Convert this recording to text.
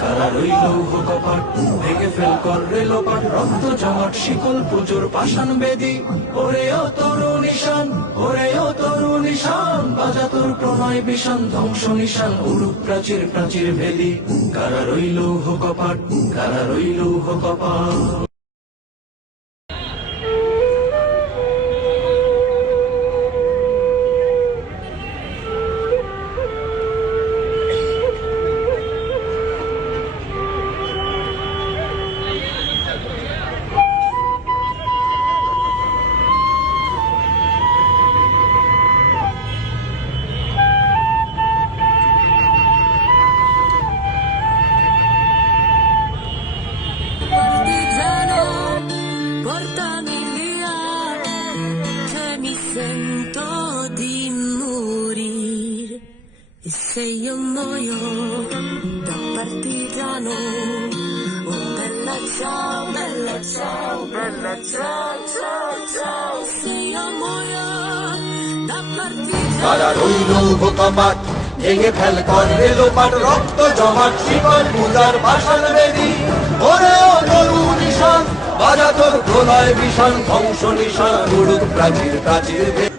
কারা রইল কপাট ভেঙে ফেল কর রেলোপাট রক্ত জমাট শিকল পুজোর পাষাণ বেদি। ওরে ও তরু নিশান, ওরে ও তরু নিশান বাজা প্রণয় বিষান, ধ্বংস নিশান উড়ুক প্রাচীর প্রাচীর ভেদি। কারা রইল কপাট কারা রইল sento di morire. E se io muoio da partigiano, oh bella ciao, bella ciao, bella ciao, ciao, ciao. Se io muoio da partigiano. তারা রইল কপাট ভেঙে ফেল কর রেলোপাট রক্ত জমাট শিকল পূজার তরু নিশান বাজা তোর প্রলয় ভীষণ ধ্বংস নিশান গুরু প্রাচীর প্রাচীর